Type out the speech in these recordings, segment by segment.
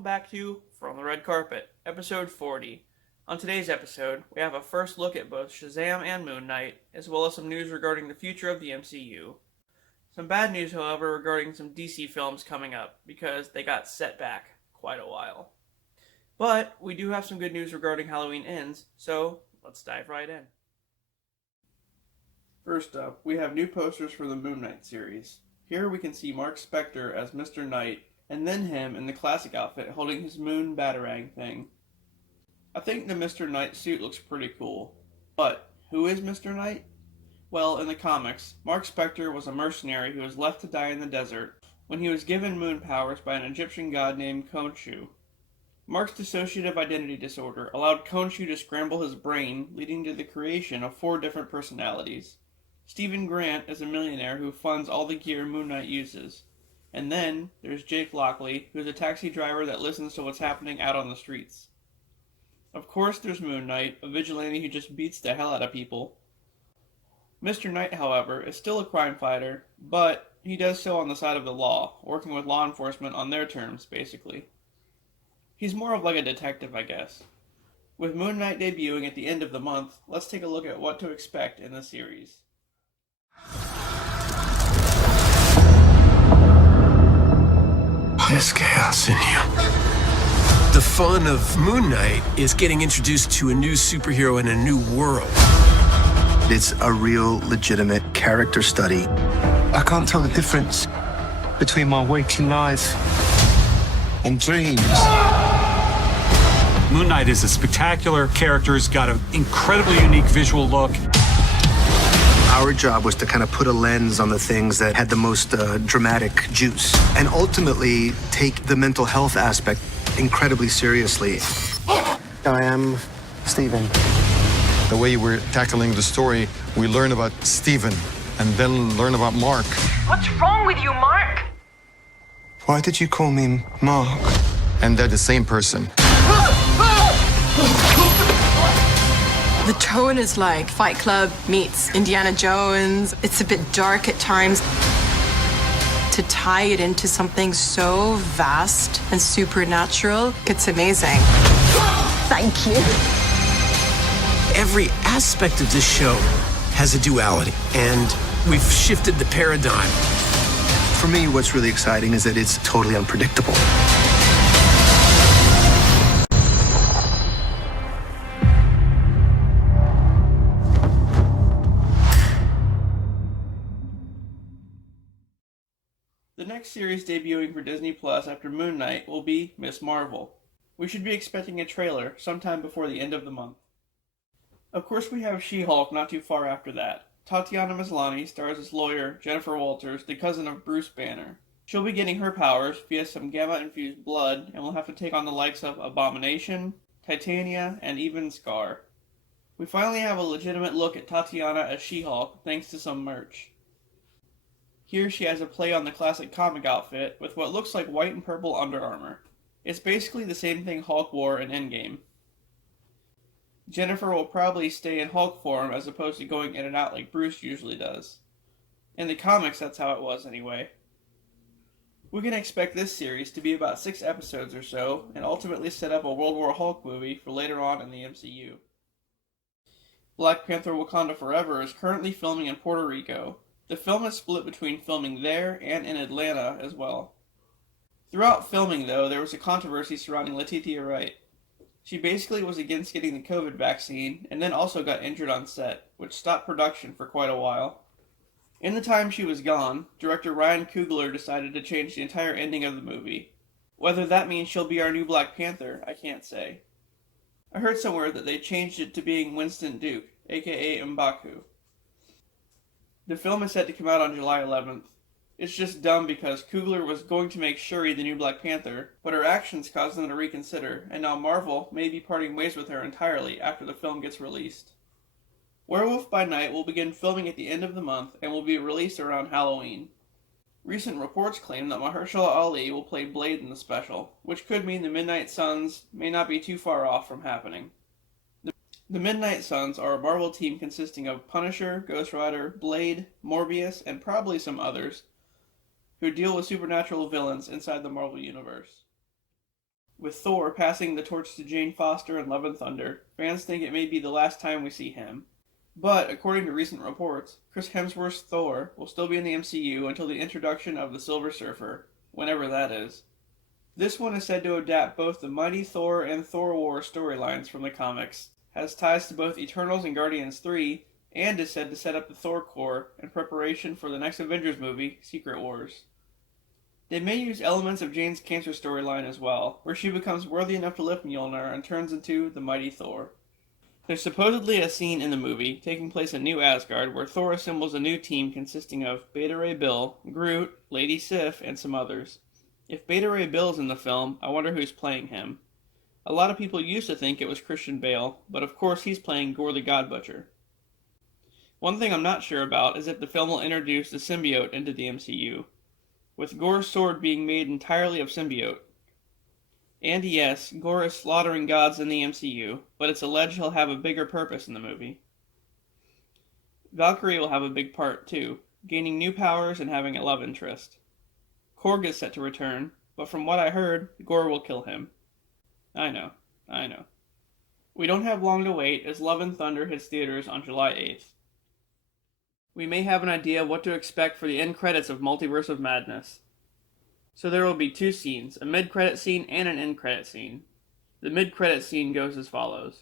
welcome back to From the Red Carpet, episode 40. On today's episode, we have a first look at both Shazam and Moon Knight, as well as some news regarding the future of the MCU. Some bad news, however, regarding some DC films coming up, because they got set back quite a while. But we do have some good news regarding Halloween Ends, so let's dive right in. First up, we have new posters for the Moon Knight series. Here we can see Mark Spector as Mr. Knight, and then him in the classic outfit holding his moon batarang thing. I think the Mr. Knight suit looks pretty cool. But who is Mr. Knight? Well, in the comics, Mark Spector was a mercenary who was left to die in the desert when he was given moon powers by an Egyptian god named Khonshu. Mark's dissociative identity disorder allowed Khonshu to scramble his brain, leading to the creation of 4 different personalities. Stephen Grant is a millionaire who funds all the gear Moon Knight uses. And then there's Jake Lockley, who's a taxi driver that listens to what's happening out on the streets. Of course there's Moon Knight, a vigilante who just beats the hell out of people. Mr. Knight, however, is still a crime fighter, but he does so on the side of the law, working with law enforcement on their terms, basically. He's more of like a detective, I guess. With Moon Knight debuting at the end of the month, let's take a look at what to expect in the series. There's chaos in you. The fun of Moon Knight is getting introduced to a new superhero in a new world. It's a real, legitimate character study. I can't tell the difference between my waking life and dreams. Moon Knight is a spectacular character. He's got an incredibly unique visual look. Our job was to kind of put a lens on the things that had the most dramatic juice, and ultimately take the mental health aspect incredibly seriously. I am Stephen. The way we're tackling the story, we learn about Stephen and then learn about Mark. What's wrong with you, Mark? Why did you call me Mark? And they're the same person. The tone is like Fight Club meets Indiana Jones. It's a bit dark at times. To tie it into something so vast and supernatural, it's amazing. Thank you. Every aspect of this show has a duality, and we've shifted the paradigm. For me, what's really exciting is that it's totally unpredictable. The next series debuting for Disney Plus after Moon Knight will be Ms. Marvel. We should be expecting a trailer sometime before the end of the month. Of course we have She-Hulk not too far after that. Tatiana Maslany stars as lawyer Jennifer Walters, the cousin of Bruce Banner. She'll be getting her powers via some gamma-infused blood, and will have to take on the likes of Abomination, Titania, and even Scar. We finally have a legitimate look at Tatiana as She-Hulk thanks to some merch. Here she has a play on the classic comic outfit with what looks like white and purple Under Armour. It's basically the same thing Hulk wore in Endgame. Jennifer will probably stay in Hulk form as opposed to going in and out like Bruce usually does. In the comics, that's how it was anyway. We can expect this series to be about 6 episodes or so, and ultimately set up a World War Hulk movie for later on in the MCU. Black Panther Wakanda Forever is currently filming in Puerto Rico. The film is split between filming there and in Atlanta as well. Throughout filming, though, there was a controversy surrounding Letitia Wright. She basically was against getting the COVID vaccine, and then also got injured on set, which stopped production for quite a while. In the time she was gone, director Ryan Coogler decided to change the entire ending of the movie. Whether that means she'll be our new Black Panther, I can't say. I heard somewhere that they changed it to being Winston Duke, aka M'Baku. The film is set to come out on July 11th. It's just dumb because Coogler was going to make Shuri the new Black Panther, but her actions caused them to reconsider, and now Marvel may be parting ways with her entirely after the film gets released. Werewolf by Night will begin filming at the end of the month and will be released around Halloween. Recent reports claim that Mahershala Ali will play Blade in the special, which could mean the Midnight Suns may not be too far off from happening. The Midnight Suns are a Marvel team consisting of Punisher, Ghost Rider, Blade, Morbius, and probably some others, who deal with supernatural villains inside the Marvel Universe. With Thor passing the torch to Jane Foster in Love and Thunder, fans think it may be the last time we see him. But, according to recent reports, Chris Hemsworth's Thor will still be in the MCU until the introduction of the Silver Surfer, whenever that is. This one is said to adapt both the Mighty Thor and Thor War storylines from the comics, has ties to both Eternals and Guardians 3, and is said to set up the Thor Corps in preparation for the next Avengers movie, Secret Wars. They may use elements of Jane's cancer storyline as well, where she becomes worthy enough to lift Mjolnir and turns into the Mighty Thor. There's supposedly a scene in the movie taking place in New Asgard where Thor assembles a new team consisting of Beta Ray Bill, Groot, Lady Sif, and some others. If Beta Ray Bill's in the film, I wonder who's playing him. A lot of people used to think it was Christian Bale, but of course he's playing Gore the God Butcher. One thing I'm not sure about is if the film will introduce the symbiote into the MCU, with Gore's sword being made entirely of symbiote. And yes, Gore is slaughtering gods in the MCU, but it's alleged he'll have a bigger purpose in the movie. Valkyrie will have a big part too, gaining new powers and having a love interest. Korg is set to return, but from what I heard, Gore will kill him. I know. We don't have long to wait as Love and Thunder hits theaters on July 8th. We may have an idea of what to expect for the end credits of Multiverse of Madness. So there will be two scenes, a mid-credit scene and an end-credit scene. The mid-credit scene goes as follows.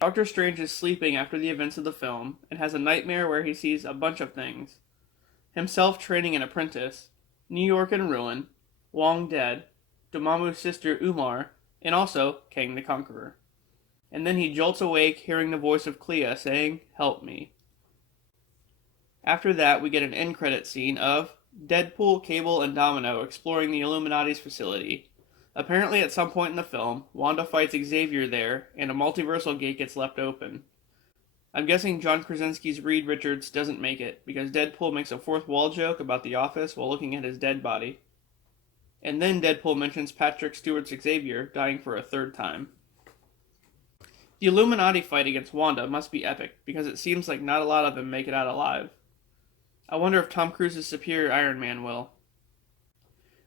Doctor Strange is sleeping after the events of the film, and has a nightmare where he sees a bunch of things. Himself training an apprentice, New York in ruin, Wong dead, Dormammu's sister Umar, and also Kang the Conqueror. And then he jolts awake hearing the voice of Clea saying, "Help me." After that, we get an end credit scene of Deadpool, Cable, and Domino exploring the Illuminati's facility. Apparently at some point in the film, Wanda fights Xavier there, and a multiversal gate gets left open. I'm guessing John Krasinski's Reed Richards doesn't make it, because Deadpool makes a fourth wall joke about The Office while looking at his dead body. And then Deadpool mentions Patrick Stewart's Xavier dying for a third time. The Illuminati fight against Wanda must be epic, because it seems like not a lot of them make it out alive. I wonder if Tom Cruise's superior Iron Man will.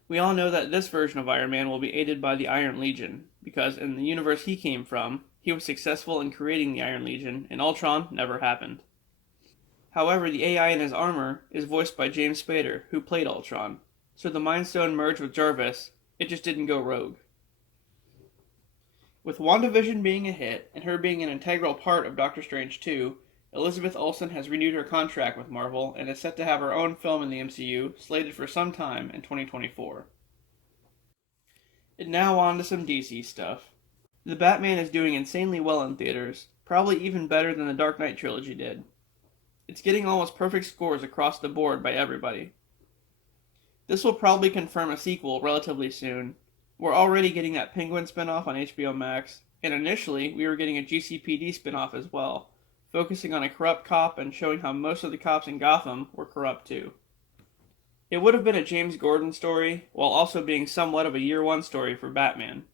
We all know that this version of Iron Man will be aided by the Iron Legion, because in the universe he came from, he was successful in creating the Iron Legion, and Ultron never happened. However, the AI in his armor is voiced by James Spader, who played Ultron, so the Mind Stone merged with Jarvis, it just didn't go rogue. With WandaVision being a hit, and her being an integral part of Doctor Strange 2, Elizabeth Olsen has renewed her contract with Marvel and is set to have her own film in the MCU, slated for some time in 2024. And now on to some DC stuff. The Batman is doing insanely well in theaters, probably even better than the Dark Knight trilogy did. It's getting almost perfect scores across the board by everybody. This will probably confirm a sequel relatively soon. We're already getting that Penguin spinoff on HBO Max, and initially we were getting a GCPD spinoff as well, focusing on a corrupt cop and showing how most of the cops in Gotham were corrupt too. It would have been a James Gordon story, while also being somewhat of a year one story for Batman.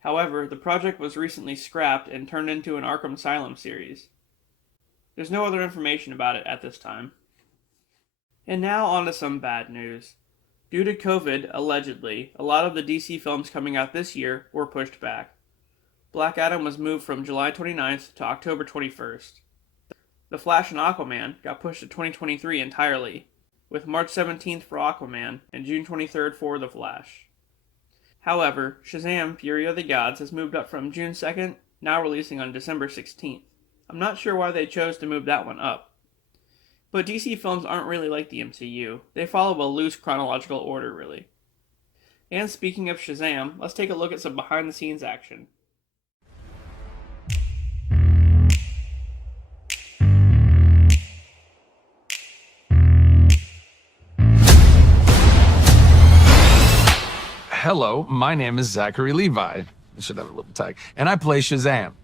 However, the project was recently scrapped and turned into an Arkham Asylum series. There's no other information about it at this time. And now on to some bad news. Due to COVID, allegedly, a lot of the DC films coming out this year were pushed back. Black Adam was moved from July 29th to October 21st. The Flash and Aquaman got pushed to 2023 entirely, with March 17th for Aquaman and June 23rd for The Flash. However, Shazam! Fury of the Gods has moved up from June 2nd, now releasing on December 16th. I'm not sure why they chose to move that one up. But DC films aren't really like the MCU. They follow a loose chronological order, really. And speaking of Shazam, let's take a look at some behind-the-scenes action. Hello, my name is Zachary Levi. I should have a little tag. And I play Shazam.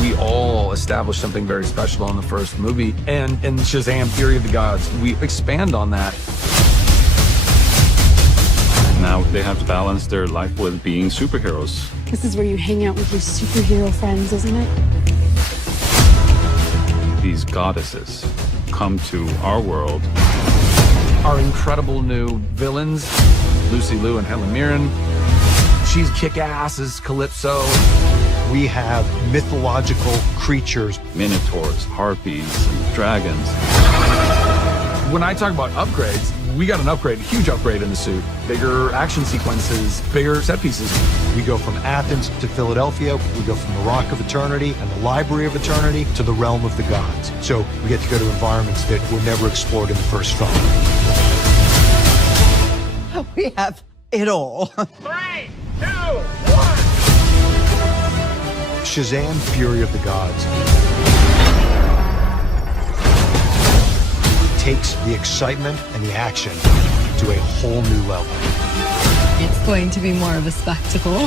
We all established something very special in the first movie, and in Shazam! Fury of the Gods, we expand on that. Now they have to balance their life with being superheroes. This is where you hang out with your superhero friends, isn't it? These goddesses come to our world. Our incredible new villains, Lucy Liu and Helen Mirren. She's kick-ass as Calypso. We have mythological creatures. Minotaurs, harpies, and dragons. When I talk about upgrades, we got an upgrade, a huge upgrade in the suit. Bigger action sequences, bigger set pieces. We go from Athens to Philadelphia. We go from the Rock of Eternity and the Library of Eternity to the Realm of the Gods. So we get to go to environments that were never explored in the first film. We have it all. 3, 2, 1. Shazam! Fury of the Gods takes the excitement and the action to a whole new level. It's going to be more of a spectacle.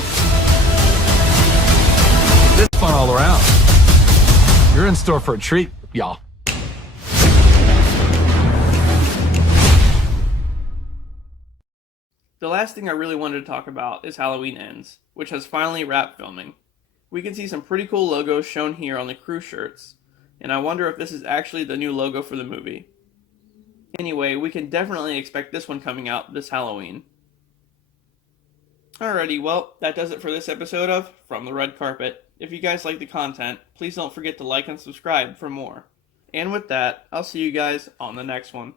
This is fun all around. You're in store for a treat, y'all. The last thing I really wanted to talk about is Halloween Ends, which has finally wrapped filming. We can see some pretty cool logos shown here on the crew shirts, and I wonder if this is actually the new logo for the movie. Anyway, we can definitely expect this one coming out this Halloween. Alrighty, well, that does it for this episode of From the Red Carpet. If you guys like the content, please don't forget to like and subscribe for more. And with that, I'll see you guys on the next one.